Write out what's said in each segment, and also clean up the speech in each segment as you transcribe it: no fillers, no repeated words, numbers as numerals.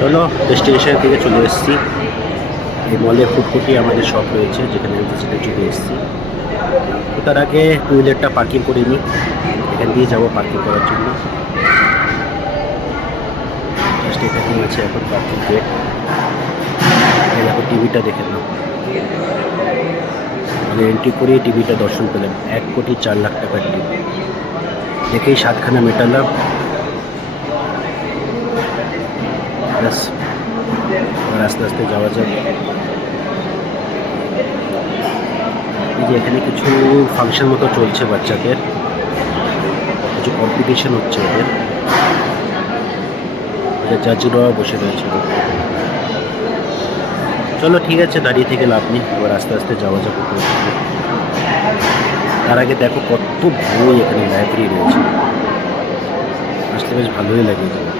চলো ডেস্টিনেশনের দিকে চলে এসেছি। এই মলে ফুটফুটি আমাদের শপ রয়েছে, যেখানে আমি ভিজিটে চলে এসেছি। তো তার আগে টু হুইলারটা পার্কিং করে নিই, এখান দিয়ে যাবো পার্কিং করার জন্য। জাস্ট এখানেই আছে এখন পার্কিং গেট। দেখো টিভিটা দেখে নাও, মানে এন্ট্রি করে টিভিটা দর্শন পেলাম। 1,04,00,000 টাকার টিভি দেখেই সাতখানা মেটালাম। ব্যাস, এবার আস্তে আস্তে যাওয়া যাবে। এই যে এখানে কিছু ফাংশন মতো চলছে বাচ্চাদের, কিছু কম্পিটিশন হচ্ছে ওদের। জাজিরা বসে রয়েছে। চলো ঠিক আছে, দাঁড়িয়ে থেকে লাভ নেই, এবার আস্তে আস্তে যাওয়া যাবে। তার আগে দেখো কত বই এখানে, লাইব্রেরি রয়েছে। আসলে বেশ ভালোই লাগে এই জায়গাটা।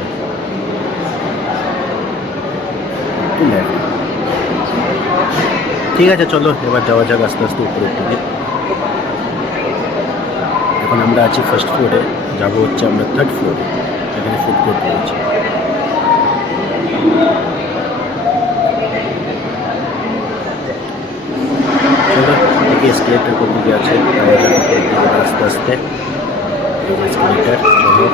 ঠিক আছে, চলো এবার যাওয়া যাক আস্তে আস্তে উপরের দিকে। এখন আমরা আছি ফার্স্ট ফ্লোরে, যাবো হচ্ছে আমরা থার্ড ফ্লোরে, এখানে ফুড কোর্ট রয়েছে। চলো দেখি এসকেলেটার কোন দিকে আছে, আস্তে আস্তে। এই যে এসকেলেটার, চলো।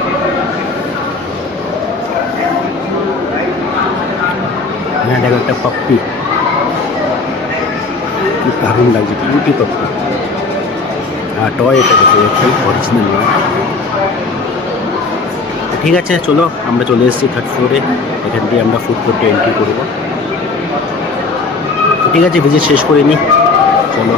হ্যাঁ দেখো একটা পাপ্পি, কি দারুণ লাগছে, কিউটি পাপ্পি। হ্যাঁ টয়, এটা দেখো অরিজিনাল নয়। ঠিক আছে চলো, আমরা চলে এসেছি থার্ড ফ্লোরে, এখান দিয়ে আমরা ফুড কোর্টে এন্ট্রি করবো। ঠিক আছে, ভিজিট শেষ করে নিই, চলো।